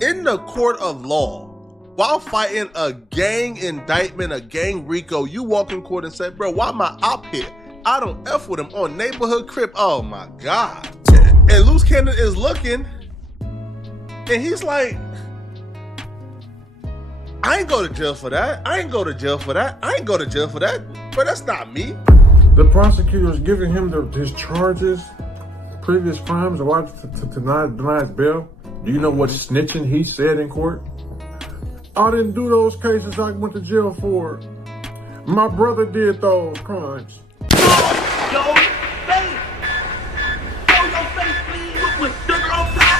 in the court of law, while fighting a gang indictment, a gang RICO, you walk in court and say, bro, why my op here? I don't F with him on neighborhood crib. Oh my God. And Luce Cannon is looking and he's like, I ain't go to jail for that. I ain't go to jail for that. I ain't go to jail for that. But that's not me. The prosecutor's giving him his charges, previous crimes, why to deny bail. Do you know what snitching he said in court? I didn't do those cases I went to jail for. My brother did those crimes. Yo, face! Show your face, please, with sugar on top!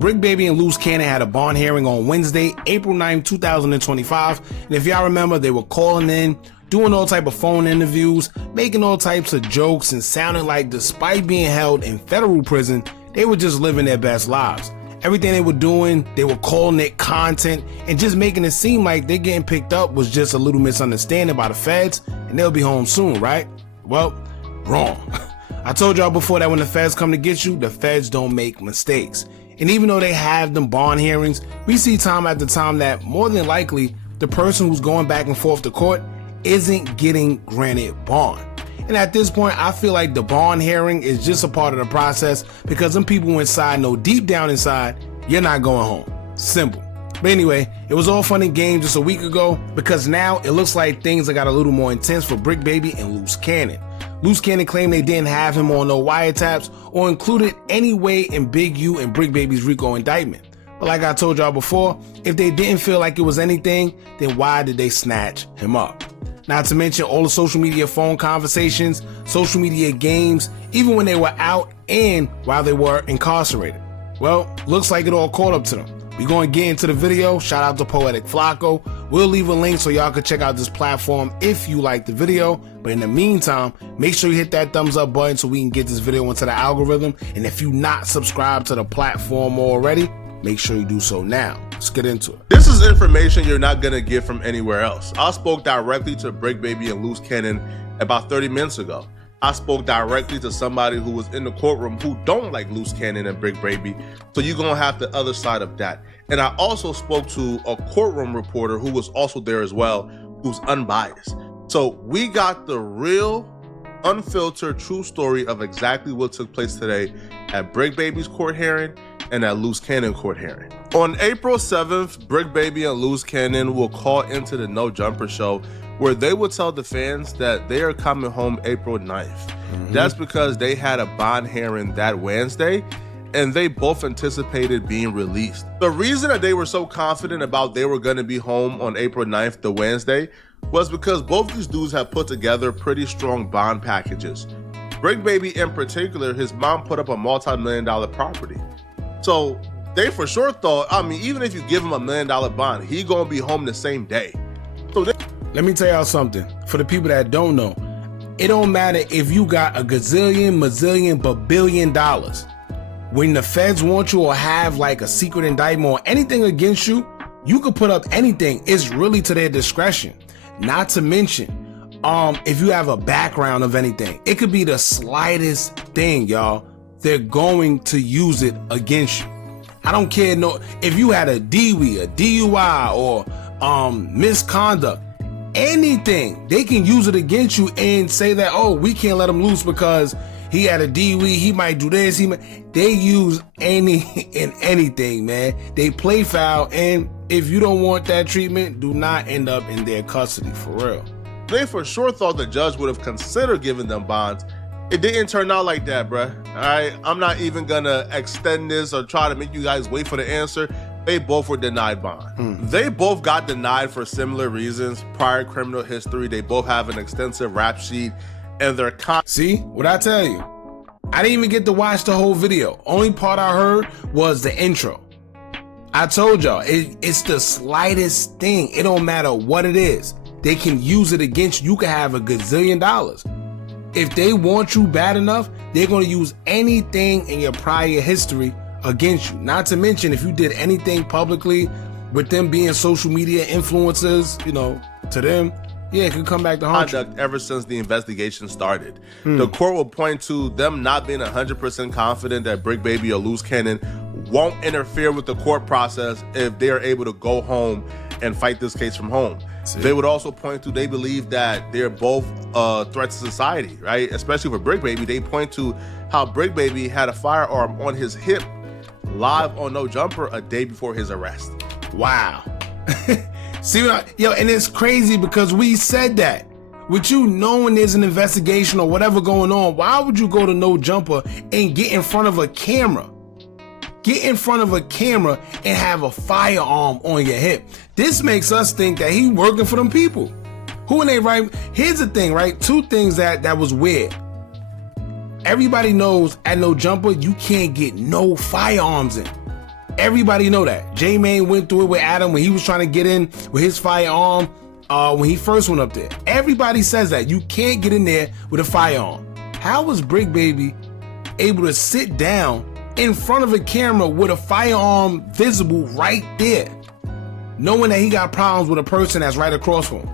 Bricc Baby and Luce Cannon had a bond hearing on Wednesday, April 9, 2025. And if y'all remember, they were calling in, doing all type of phone interviews, making all types of jokes, and sounding like despite being held in federal prison, they were just living their best lives. Everything they were doing, they were calling it content and just making it seem like they're getting picked up was just a little misunderstanding by the feds and they'll be home soon, right? Well, wrong. I told y'all before that when the feds come to get you, the feds don't make mistakes. And even though they have them bond hearings, we see time after time that more than likely the person who's going back and forth to court isn't getting granted bond. And at this point, I feel like the bond hearing is just a part of the process because some people inside know deep down inside, you're not going home. Simple. But anyway, it was all fun and games just a week ago because now it looks like things have got a little more intense for Bricc Baby and Luce Cannon. Luce Cannon claimed they didn't have him on no wiretaps or included any way in Big U and Bricc Baby's RICO indictment. But like I told y'all before, if they didn't feel like it was anything, then why did they snatch him up? Not to mention all the social media phone conversations, social media games, even when they were out and while they were incarcerated. Well, looks like it all caught up to them. We're going to get into the video. Shout out to Poetic Flacco. We'll leave a link so y'all can check out this platform if you like the video. But in the meantime, make sure you hit that thumbs up button so we can get this video into the algorithm. And if you're not subscribed to the platform already, make sure you do so now. Let's get into it. This is information you're not going to get from anywhere else. I spoke directly to Bricc Baby and Luce Cannon about 30 minutes ago. I spoke directly to somebody who was in the courtroom who don't like Luce Cannon and Bricc Baby. So you're going to have the other side of that. And I also spoke to a courtroom reporter who was also there as well, who's unbiased. So we got the real, unfiltered, true story of exactly what took place today at Bricc Baby's court hearing and at Luce Cannon court hearing. On April 7th, Bricc Baby and Luce Cannon will call into the No Jumper show where they will tell the fans that they are coming home April 9th. That's because they had a bond hearing that Wednesday and they both anticipated being released. The reason that they were so confident about they were going to be home on April 9th, the Wednesday, was because both these dudes have put together pretty strong bond packages. Bricc Baby in particular, his mom put up a multi-million-dollar property. So they for sure thought, I mean, even if you give him $1 million bond, he gonna be home the same day. So let me tell y'all something. For the people that don't know, it don't matter if you got a gazillion, mazillion, billion dollars. When the feds want you or have like a secret indictment or anything against you, you could put up anything. It's really to their discretion. Not to mention, if you have a background of anything, it could be the slightest thing, y'all. They're going to use it against you. I don't care if you had a DWI, a DUI, or misconduct, anything, they can use it against you and say that, oh, we can't let him loose because he had a DWI, he might do this, they use anything, man. They play foul, and if you don't want that treatment, do not end up in their custody, for real. They for sure thought the judge would have considered giving them bonds. It didn't turn out like that, bruh. All right, I'm not even gonna extend this or try to make you guys wait for the answer. They both were denied bond. They both got denied for similar reasons. Prior criminal history, they both have an extensive rap sheet, and they're See, what I tell you? I didn't even get to watch the whole video. Only part I heard was the intro. I told y'all, it's the slightest thing. It don't matter what it is. They can use it against you. You can have a gazillion dollars. If they want you bad enough, they're going to use anything in your prior history against you. Not to mention, if you did anything publicly with them being social media influencers, you know, to them, Yeah, it could come back to haunt you. Conduct ever since the investigation started. The court will point to them not being 100% confident that Bricc Baby or Luce Cannon won't interfere with the court process if they are able to go home and fight this case from home. They would also point to they believe that they're both a threat to society, right? Especially for Bricc Baby. They point to how Bricc Baby had a firearm on his hip live on No Jumper a day before his arrest. Wow. See what and it's crazy because we said that. With you knowing there's an investigation or whatever going on, why would you go to No Jumper and get in front of a camera? Get in front of a camera and have a firearm on your hip. This makes us think that he working for them people. Who in they right? Here's the thing, right? Two things that was weird. Everybody knows at No Jumper, you can't get no firearms in. Everybody know that. J-Mane went through it with Adam when he was trying to get in with his firearm when he first went up there. Everybody says that. You can't get in there with a firearm. How was Bricc Baby able to sit down in front of a camera with a firearm visible right there, knowing that he got problems with a person that's right across from him?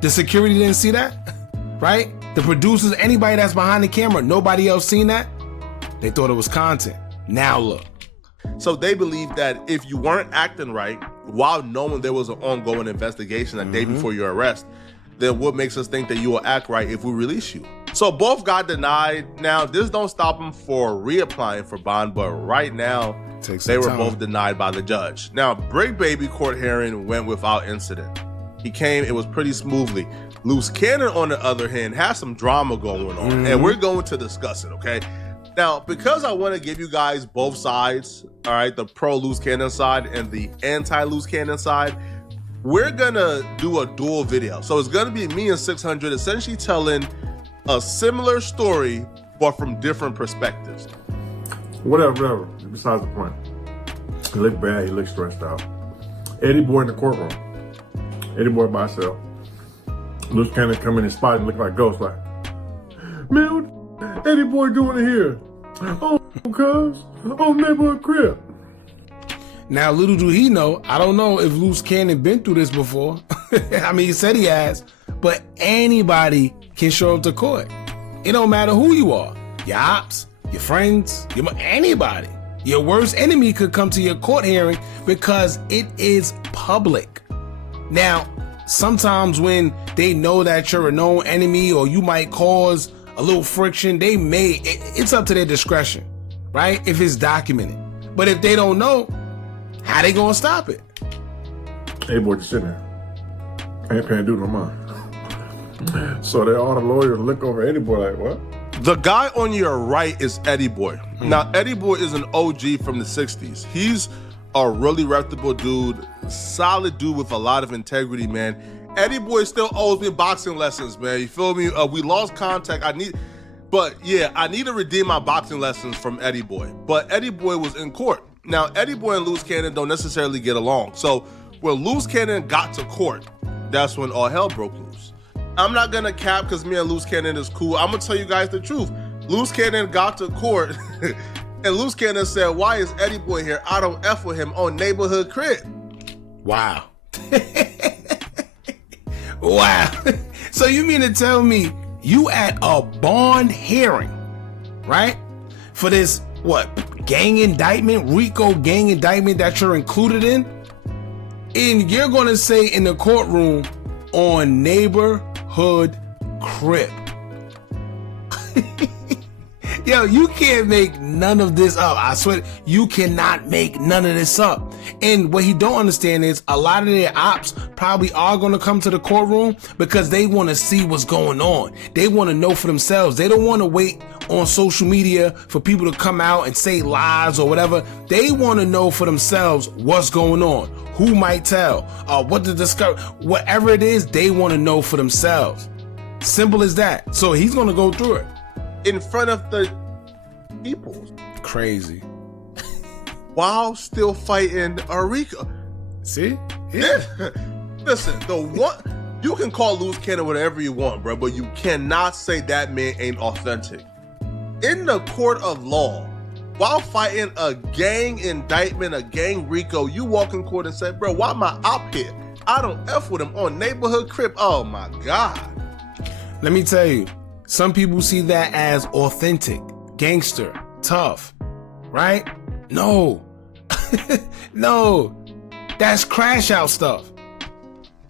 The security didn't see that, right? The producers, anybody that's behind the camera, nobody else seen that? They thought it was content. Now look. So they believe that if you weren't acting right while knowing there was an ongoing investigation a day before your arrest, then what makes us think that you will act right if we release you? So both got denied. Now, this don't stop them for reapplying for bond, but right now, they were both denied by the judge. Now, Bricc Baby court hearing went without incident. He came, it was pretty smoothly. Luce Cannon, on the other hand, has some drama going on, and we're going to discuss it, okay? Now, because I want to give you guys both sides, all right, the pro Luce Cannon side and the anti Luce Cannon side, we're gonna do a dual video. So it's gonna be me and 600 essentially telling a similar story, but from different perspectives. Whatever. Besides the point. He looked bad. He looked stressed out. Eddie Boy in the courtroom. Eddie Boy by himself. Luce Cannon come in his spot and look like Ghost, like, man, what Eddie Boy doing here? Oh, cuz. Oh, neighborhood crib. Now, little do he know, I don't know if Luce Cannon been through this before. I mean, he said he has, but anybody can show up to court. It don't matter who you are. Your ops, your friends, anybody. Your worst enemy could come to your court hearing because it is public. Now, sometimes when they know that you're a known enemy or you might cause a little friction, it's up to their discretion, right? If it's documented. But if they don't know, how they gonna stop it? Hey, boy, just sitting there. Ain't paying due no mind. So they all the lawyers look over Eddie Boy like, what? The guy on your right is Eddie Boy. Now, Eddie Boy is an OG from the 60s. He's a really reputable dude, solid dude with a lot of integrity, man. Eddie Boy still owes me boxing lessons, man. You feel me? We lost contact. I need to redeem my boxing lessons from Eddie Boy. But Eddie Boy was in court. Now, Eddie Boy and Luce Cannon don't necessarily get along. So when Luce Cannon got to court, that's when all hell broke loose. I'm not gonna cap because me and Luce Cannon is cool. I'm gonna tell you guys the truth. Luce Cannon got to court and Luce Cannon said, why is Eddie Boy here? I don't F with him on neighborhood crib. Wow. Wow. So you mean to tell me you at a bond hearing, right? For this, what, gang indictment, RICO gang indictment that you're included in? And you're going to say in the courtroom on neighborhood crib. Yo, you can't make none of this up. I swear, you cannot make none of this up. And what he don't understand is a lot of their ops probably are going to come to the courtroom because they want to see what's going on. They want to know for themselves. They don't want to wait on social media for people to come out and say lies or whatever. They want to know for themselves what's going on, who might tell, what to discover, whatever it is, they want to know for themselves. Simple as that. So he's going to go through it. In front of the people. Crazy. While still fighting a RICO. See? Yeah. Listen, you can call Luce Cannon whatever you want, bro, but you cannot say that man ain't authentic. In the court of law, while fighting a gang indictment, a gang RICO, you walk in court and say, bro, why my op here? I don't F with him on neighborhood crib. Oh my God. Let me tell you, some people see that as authentic, gangster, tough, right? No, no, that's crash out stuff.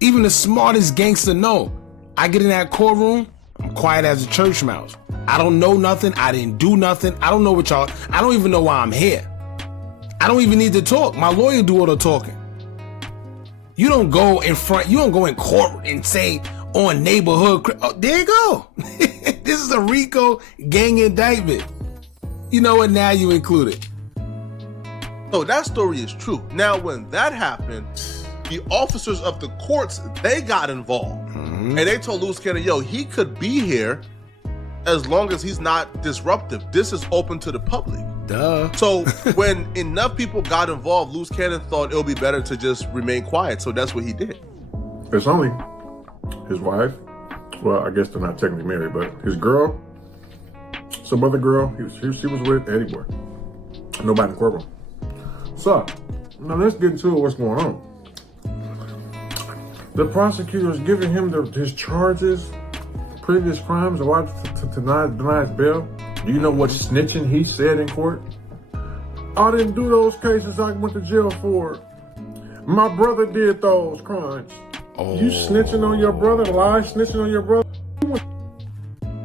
Even the smartest gangster know. I get in that courtroom, I'm quiet as a church mouse. I don't know nothing. I didn't do nothing. I don't know what y'all, I don't even know why I'm here. I don't even need to talk. My lawyer do all the talking. You don't go in front, you don't go in court and say on neighborhood. Oh, there you go. This is a RICO gang indictment. You know what? Now you include it. So that story is true. Now, when that happened, the officers of the courts, they got involved. And they told Luce Cannon, yo, he could be here as long as he's not disruptive. This is open to the public. Duh. So when enough people got involved, Luce Cannon thought it would be better to just remain quiet. So that's what he did. It's only his wife. Well, I guess they're not technically married, but his girl, some other girl, she was with Eddie Boy. Nobody in the courtroom. So, now let's get into what's going on. The prosecutor is giving him his charges, previous crimes, why to deny his bail. Do you know what snitching he said in court? I didn't do those cases I went to jail for. My brother did those crimes. Oh. You snitching on your brother, snitching on your brother?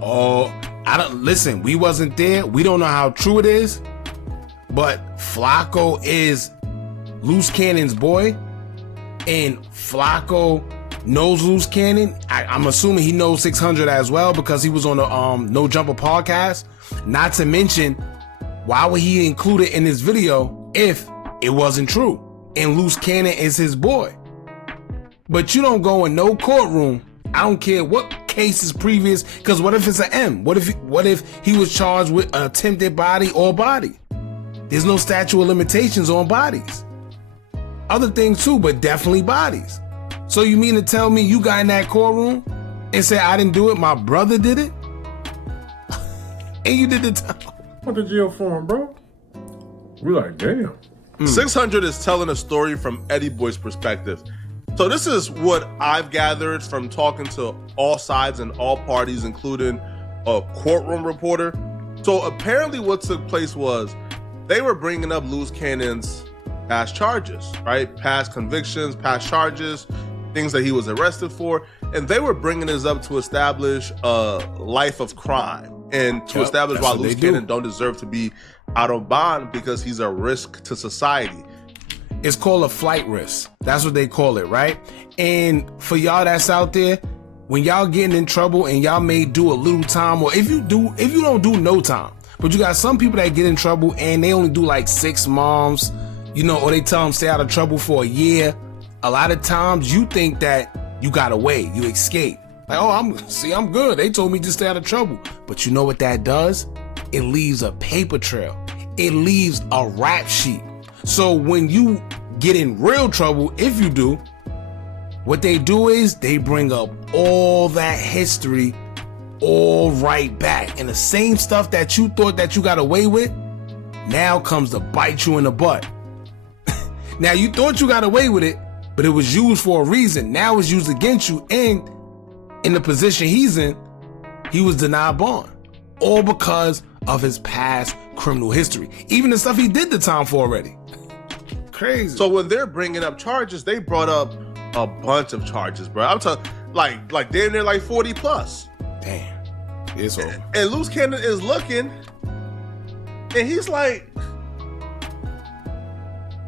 Oh, I don't listen. We wasn't there. We don't know how true it is, but Flacco is Luce Cannon's boy, and Flacco knows Luce Cannon. I'm assuming he knows 600 as well because he was on the No Jumper podcast. Not to mention, why would he include it in this video if it wasn't true? And Luce Cannon is his boy. But you don't go in no courtroom. I don't care what case is previous, because what if it's an M? What if he was charged with an attempted body or body? There's no statute of limitations on bodies. Other things too, but definitely bodies. So you mean to tell me you got in that courtroom and said, I didn't do it, my brother did it? And you did the time. What the jail for him, bro? We like, damn. 600 is telling a story from Eddie Boy's perspective. So this is what I've gathered from talking to all sides and all parties, including a courtroom reporter. So apparently what took place was they were bringing up Luce Cannon's past charges, right? Past convictions, past charges, things that he was arrested for. And they were bringing this up to establish a life of crime and to establish why Luce Cannon don't deserve to be out on bond because he's a risk to society. It's called a flight risk. That's what they call it, right? And for y'all that's out there, when y'all getting in trouble and y'all may do a little time, or if you don't do no time, but you got some people that get in trouble and they only do like 6 months, you know, or they tell them stay out of trouble for a year. A lot of times you think that you got away, you escape. Like, oh, I'm good. They told me to stay out of trouble. But you know what that does? It leaves a paper trail. It leaves a rap sheet. So when you get in real trouble, if you do, what they do is they bring up all that history all right back. And the same stuff that you thought that you got away with now comes to bite you in the butt. Now you thought you got away with it, but it was used for a reason. Now it's used against you. And in the position he's in, he was denied bond. All because of his past criminal history. Even the stuff he did the time for already. Crazy. So when they're bringing up charges, they brought up a bunch of charges, bro. I'm talking like damn near like 40 plus. Damn. It's over. And Luce Cannon is looking, and he's like,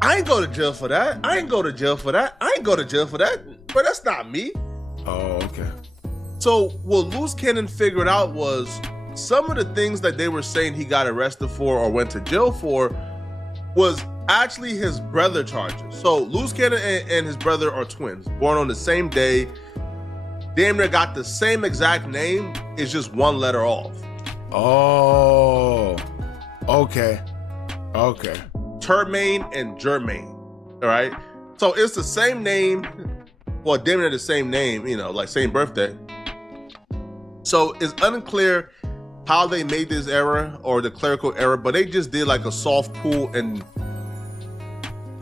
I ain't go to jail for that. I ain't go to jail for that. I ain't go to jail for that. But that's not me. Oh, okay. So what Luce Cannon figured out was some of the things that they were saying he got arrested for or went to jail for was actually his brother charges. So Luce Cannon and his brother are twins, born on the same day. Damn near got the same exact name. It's just one letter off. Oh, okay. Okay. Termaine and Germaine. All right. So it's the same name. Well, damn near the same name, you know, like same birthday. So it's unclear how they made this error or the clerical error, but they just did like a soft pull and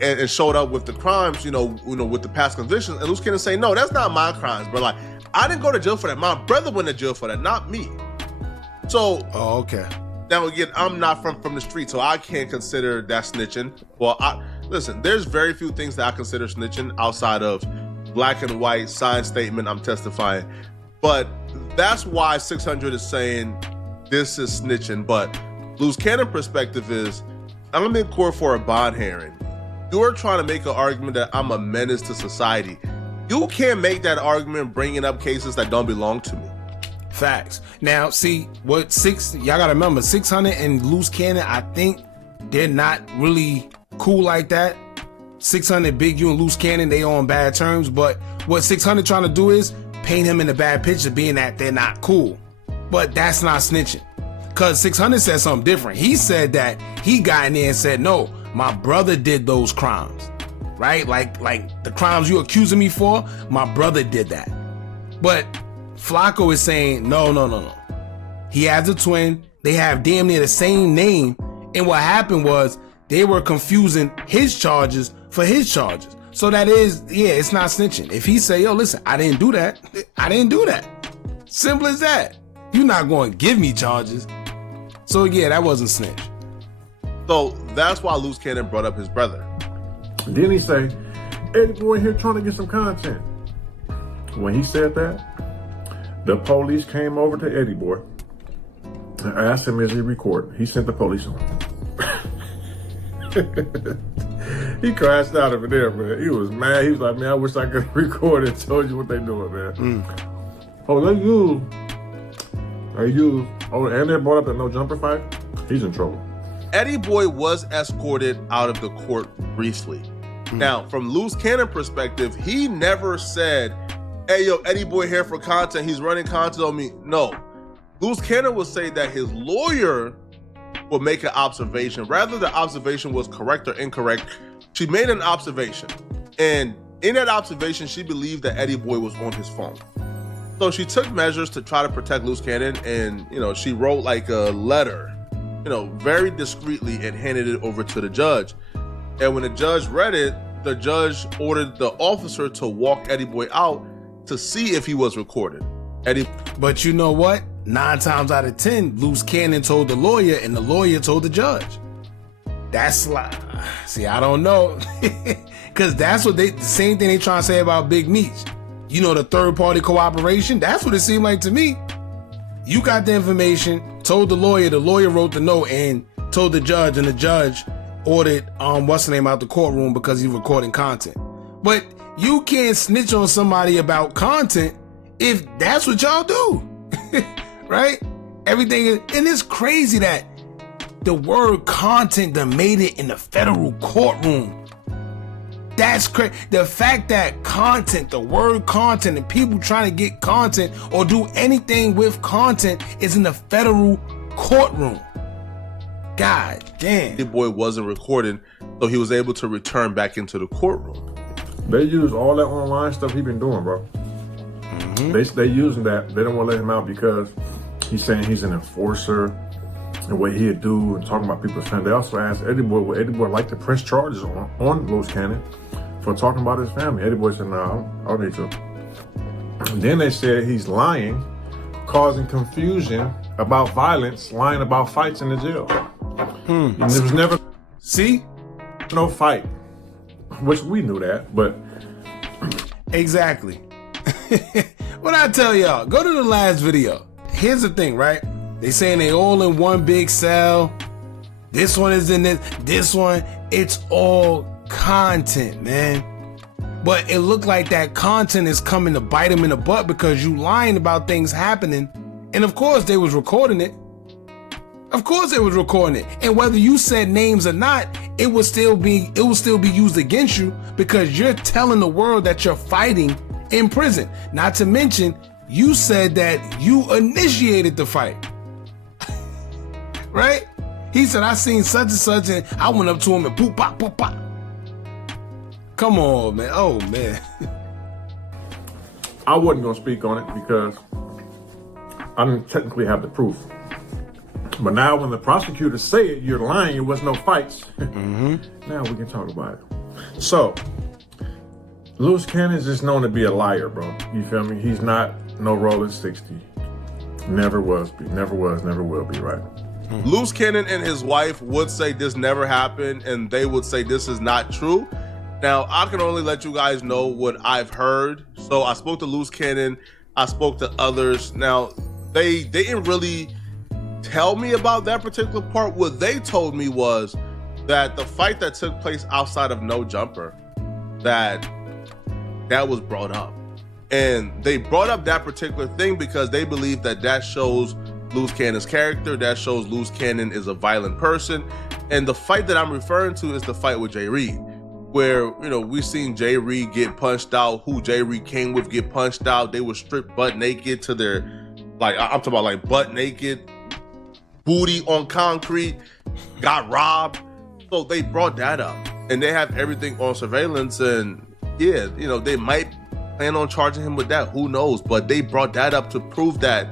and showed up with the crimes, with the past convictions, and Luce Cannon say, no, that's not my crimes, bro. Like, I didn't go to jail for that. My brother went to jail for that, not me. So, okay. Now again, I'm not from the street, so I can't consider that snitching. Well, listen, there's very few things that I consider snitching outside of black and white signed statement, I'm testifying. But that's why 600 is saying this is snitching. But Luce Cannon perspective is, I'm in court for a bond hearing. You're trying to make an argument that I'm a menace to society. You can't make that argument bringing up cases that don't belong to me. Facts. Now, see, y'all gotta remember, 600 and Luce Cannon, I think they're not really cool like that. 600, Big U and Luce Cannon, they on bad terms, but what 600 trying to do is paint him in a bad picture, being that they're not cool. But that's not snitching. Cause 600 said something different. He said that he got in there and said, no, my brother did those crimes, right? Like the crimes you accusing me for, my brother did that. But Flacco is saying, no. He has a twin. They have damn near the same name. And what happened was they were confusing his charges for his charges. So that is, it's not snitching. If he say, yo, listen, I didn't do that. I didn't do that. Simple as that. You're not going to give me charges. So yeah, that wasn't snitch. So that's why Luce Cannon brought up his brother. Then he say, Eddie Boy here trying to get some content. When he said that, the police came over to Eddie Boy and asked him, is he recording? He sent the police on him. He crashed out over there, man. He was mad. He was like, man, I wish I could record and told you what they doing, man. Oh, they use. Oh, and they brought up the No Jumper fight. He's in trouble. Eddie Boy was escorted out of the court briefly. Now, from Luce Cannon perspective, he never said, hey, yo, Eddie Boy here for content. He's running content on me. No. Luce Cannon would say that his lawyer would make an observation. Rather the observation was correct or incorrect, she made an observation. And in that observation, she believed that Eddie Boy was on his phone. So she took measures to try to protect Luce Cannon, and she wrote like a letter, very discreetly, and handed it over to the judge. And when the judge read it, the judge ordered the officer to walk Eddie Boy out to see if he was recorded. But you know what? 9 times out of 10, Luce Cannon told the lawyer, and the lawyer told the judge. That's like, see, I don't know, because that's what the same thing they trying to say about Big Meech. The third party cooperation. That's what it seemed like to me. You got the information, told the lawyer wrote the note and told the judge, and the judge ordered what's the name out the courtroom because he's recording content. But you can't snitch on somebody about content if that's what y'all do. Right? Everything is, and it's crazy that the word content that made it in the federal courtroom. That's crazy. The fact that content, the word content, and people trying to get content or do anything with content is in the federal courtroom. God damn. Eddie Boy wasn't recording, so he was able to return back into the courtroom. They use all that online stuff he been doing, bro. They using that. They don't want to let him out because he's saying he's an enforcer and what he'd do and talking about people's family. They also asked Eddie Boy, would Eddie Boy like to press charges on Luce Cannon for talking about his family. Eddie Boy said, no, I don't need to. And then they said he's lying, causing confusion about violence, lying about fights in the jail. And there was never no fight, which we knew that, but exactly. What I tell y'all, go to the last video. Here's the thing, right? They saying they all in one big cell. This one is in this one. It's all content, man. But it looked like that content is coming to bite them in the butt because you lying about things happening. And of course they was recording it. Of course they was recording it. And whether you said names or not, it will still be used against you because you're telling the world that you're fighting in prison. Not to mention, you said that you initiated the fight. Right? He said, I seen such and such and I went up to him and poop pop, poop pop. Come on, man. Oh, man. I wasn't going to speak on it because I didn't technically have the proof. But now when the prosecutors say it, you're lying, it was no fights. Now we can talk about it. So, Luce Cannon is just known to be a liar, bro. You feel me? He's not no rolling 60. Never was, never will be, right? Luce Cannon and his wife would say this never happened, and they would say this is not true. Now, I can only let you guys know what I've heard. So I spoke to Luce Cannon, I spoke to others. Now, they didn't really tell me about that particular part. What they told me was that the fight that took place outside of No Jumper, that was brought up. And they brought up that particular thing because they believe that shows Luce Cannon's character, that shows Luce Cannon is a violent person. And the fight that I'm referring to is the fight with Jay Reed, where, you know, we've seen Jay Reed get punched out, who Jay Reed came with get punched out. They were stripped butt naked to their, like, I'm talking about like butt naked, booty on concrete, got robbed. So they brought that up, and they have everything on surveillance. And yeah, you know, they might plan on charging him with that. Who knows? But they brought that up to prove that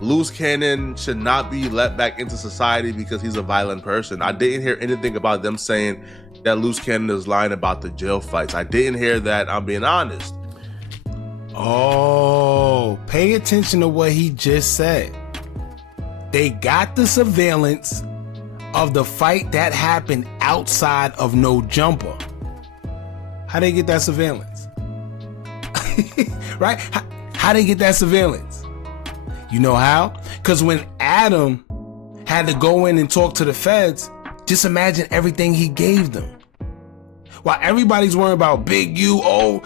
Luce Cannon should not be let back into society because he's a violent person. I didn't hear anything about them saying that Luce Cannon is lying about the jail fights. I didn't hear that. I'm being honest. Oh, pay attention to what he just said. They got the surveillance of the fight that happened outside of No Jumper. How they get that surveillance? Right? How they get that surveillance? You know how? Because when Adam had to go in and talk to the feds, just imagine everything he gave them. While everybody's worrying about Big U,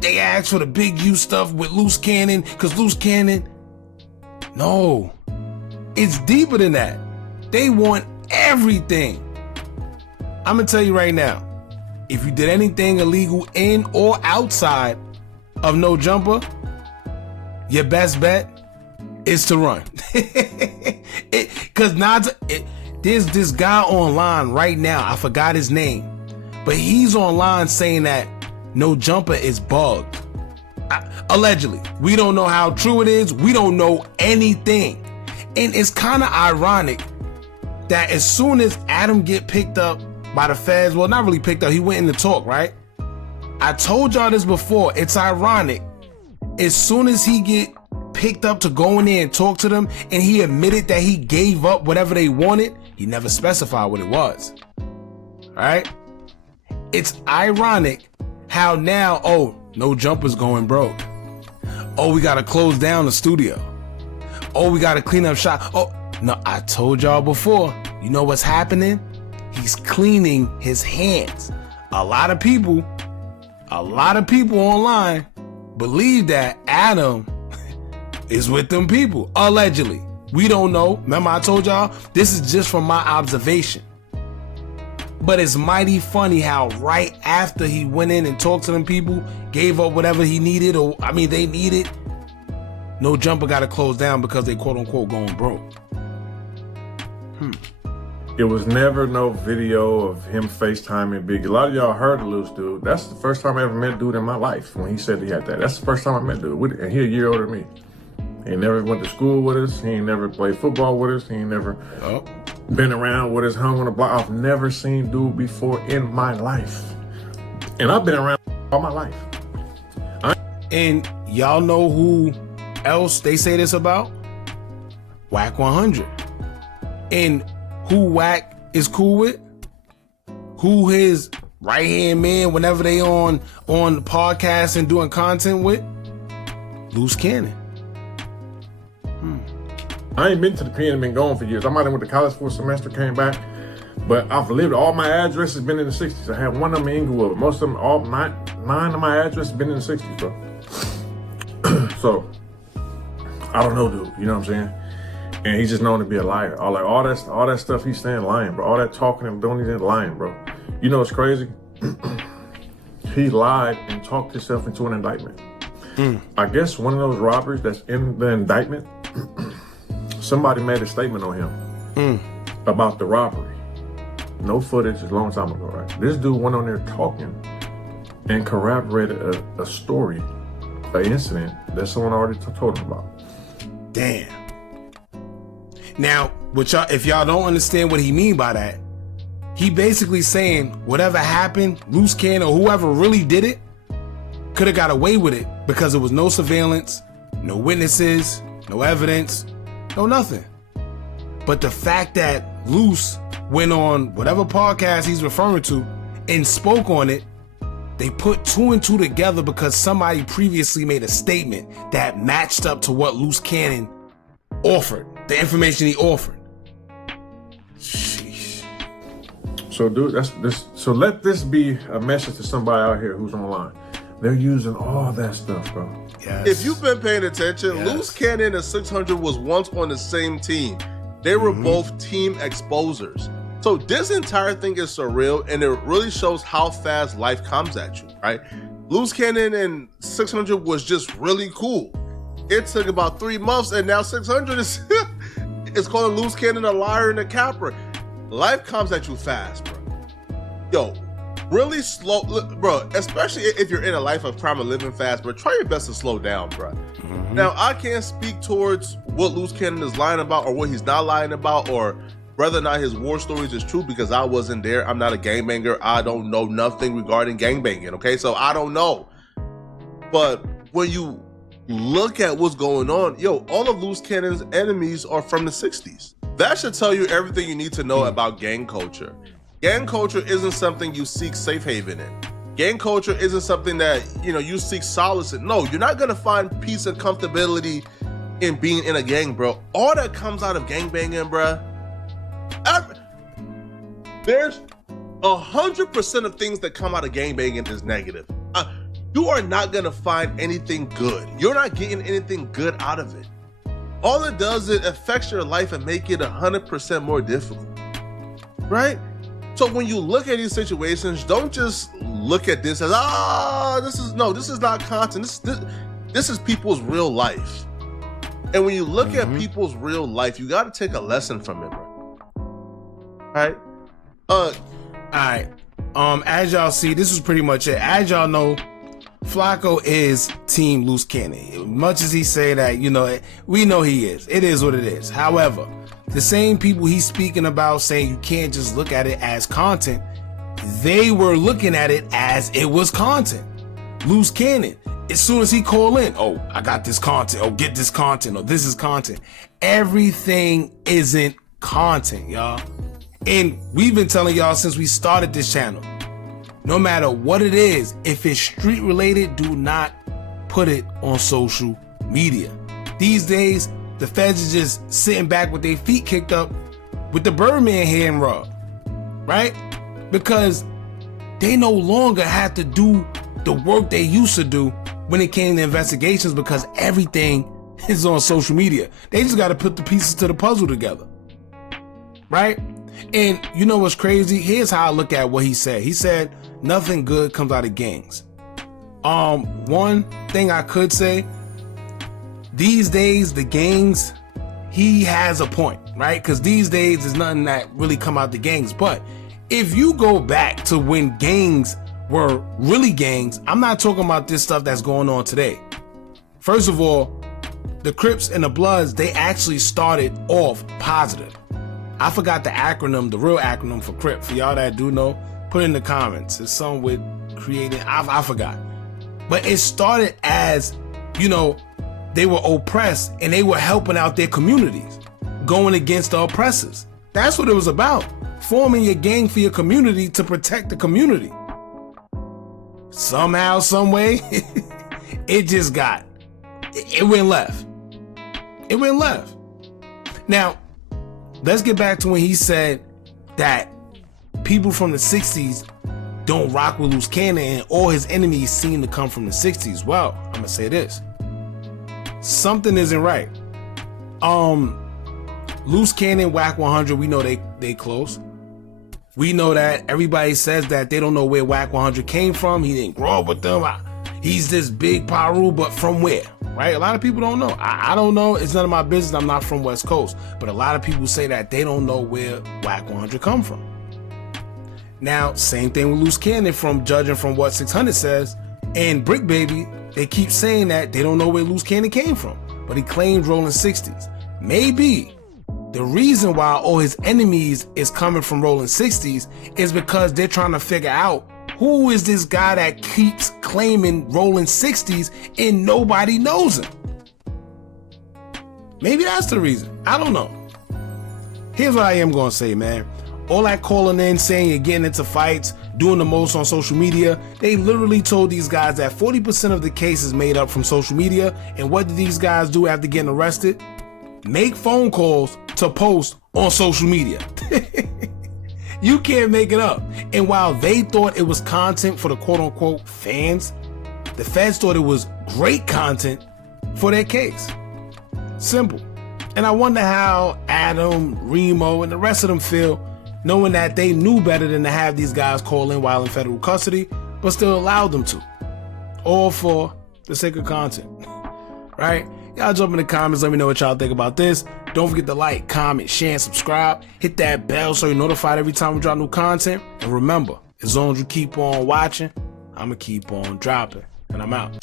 they asked for the Big U stuff with Luce Cannon, because Luce Cannon, no, it's deeper than that. They want everything. I'm gonna tell you right now, if you did anything illegal in or outside of No Jumper, your best bet is to run. Because there's this guy online right now, I forgot his name, but he's online saying that No Jumper is bugged. Allegedly. We don't know how true it is. We don't know anything. And it's kind of ironic that as soon as Adam get picked up by the feds, well, not really picked up, he went in to talk, right? I told y'all this before. It's ironic. As soon as he get picked up to go in there and talk to them, and he admitted that he gave up whatever they wanted, he never specified what it was. All right? It's ironic how now, No Jumper's going broke. We got to close down the studio. We got to clean up shop. No, I told y'all before. You know what's happening? He's cleaning his hands. A lot of people online believe that Adam is with them people, allegedly. We don't know. Remember I told y'all, this is just from my observation. But it's mighty funny how right after he went in and talked to them people, gave up whatever he needed, they needed, No Jumper got to close down because they quote unquote going broke. It was never no video of him FaceTiming Biggie. A lot of y'all heard of Luce, dude. That's the first time I ever met dude in my life when he said he had that. That's the first time I met dude. And he a year older than me. He ain't never went to school with us. He ain't never played football with us. He ain't never been around with us, hung on the block. I've never seen dude before in my life. And I've been around all my life. And y'all know who else they say this about? Whack 100. And who Whack is cool with? Who his right-hand man whenever they on the podcast and doing content with? Luce Cannon. I ain't been to the pen and been gone for years. I might have went to college for a semester, came back. But I've lived, all my addresses been in the 60s. I have one of them in Inglewood. Most of them, all nine of my addresses been in the 60s, bro. So, I don't know, dude. You know what I'm saying? And he's just known to be a liar. All that stuff he's saying, lying, bro. All that talking and doing, he's lying, bro. You know what's crazy? He lied and talked himself into an indictment. I guess one of those robbers that's in the indictment, somebody made a statement on him about the robbery. No footage, a long time ago, right? This dude went on there talking and corroborated a story, an incident that someone already told him about. Damn. Now, if y'all don't understand what he mean by that, he basically saying whatever happened, Luce Cannon or whoever really did it could have got away with it because there was no surveillance, no witnesses, no evidence, no nothing. But the fact that Luce went on whatever podcast he's referring to and spoke on it, they put 2 and 2 together because somebody previously made a statement that matched up to what Luce Cannon offered, the information he offered. Sheesh. So, dude, that's this. So let this be a message to somebody out here who's online. They're using all that stuff, bro. Yes. If you've been paying attention, Yes. Luce Cannon and 600 was once on the same team. They were both team exposers. So this entire thing is surreal, and it really shows how fast life comes at you, right? Luce Cannon and 600 was just really cool. It took about 3 months, and now 600 is is calling Luce Cannon a liar and a capper. Life comes at you fast, bro. Yo, really slow, bro, especially if you're in a life of crime and living fast, bro, try your best to slow down, bro. Now, I can't speak towards what Luce Cannon is lying about or what he's not lying about or whether or not his war stories is true because I wasn't there. I'm not a gangbanger. I don't know nothing regarding gangbanging, okay? So I don't know. But when you look at what's going on, yo, all of Luce Cannon's enemies are from the 60s. That should tell you everything you need to know about gang culture. Gang culture isn't something you seek safe haven in. Gang culture isn't something that, you seek solace in. No, you're not gonna find peace and comfortability in being in a gang, bro. All that comes out of gangbanging, bro. There's 100% of things that come out of gangbanging is negative. You are not gonna find anything good. You're not getting anything good out of it. All it does is it affects your life and make it 100% more difficult, right? So when you look at these situations, don't just look at this as, this is not content. This is people's real life. And when you look at people's real life, you got to take a lesson from it, bro. Right? All right. As y'all see, this is pretty much it. As y'all know, Flacco is Team Luce Cannon. Much as he say that, we know he is. It is what it is. However, the same people he's speaking about saying you can't just look at it as content, they were looking at it as it was content. Luce Cannon, as soon as he call in, oh, I got this content, oh, get this content, or this is content. Everything isn't content, y'all. And we've been telling y'all since we started this channel, no matter what it is, if it's street related, do not put it on social media. These days, the feds are just sitting back with their feet kicked up with the Birdman hand rub, right? Because they no longer have to do the work they used to do when it came to investigations because everything is on social media. They just got to put the pieces to the puzzle together, right? And you know what's crazy? Here's how I look at what he said. He said, nothing good comes out of gangs. One thing I could say, these days, the gangs, he has a point, right? Because these days, there's nothing that really come out the gangs. But if you go back to when gangs were really gangs, I'm not talking about this stuff that's going on today. First of all, the Crips and the Bloods, they actually started off positive. I forgot the acronym, the real acronym for Crip. For y'all that do know, put in the comments. It's something with creating, I forgot. But it started as, they were oppressed and they were helping out their communities, going against the oppressors. That's what it was about. Forming your gang for your community to protect the community. Somehow, some way, it went left. It went left. Now, let's get back to when he said that people from the 60s don't rock with Luce Cannon and all his enemies seem to come from the 60s. Well, I'm gonna say this. Something isn't right. Luce Cannon, Whack 100, we know they close. We know that everybody says that they don't know where Whack 100 came from. He didn't grow up with them. He's this big Paru, but from where? Right? A lot of people don't know. I don't know. It's none of my business. I'm not from West Coast. But a lot of people say that they don't know where Whack 100 come from. Now, same thing with Luce Cannon, from judging from what 600 says. And Bricc Baby, they keep saying that they don't know where Luce Cannon came from. But he claims rolling 60s. Maybe The reason why all his enemies is coming from rolling 60s is because they're trying to figure out who is this guy that keeps claiming rolling 60s and nobody knows him. Maybe that's the reason. I don't know. Here's what I am gonna say, man. All that calling in, saying you're getting into fights, doing the most on social media, they literally told these guys that 40% of the case is made up from social media. And what did these guys do after getting arrested? Make phone calls to post on social media. You can't make it up. And while they thought it was content for the quote-unquote fans, the feds thought it was great content for their case. Simple. And I wonder how Adam, Remo, and the rest of them feel knowing that they knew better than to have these guys call in while in federal custody, but still allowed them to. All for the sake of content. Right? Y'all jump in the comments, let me know what y'all think about this. Don't forget to like, comment, share, and subscribe. Hit that bell so you're notified every time we drop new content. And remember, as long as you keep on watching, I'ma keep on dropping. And I'm out.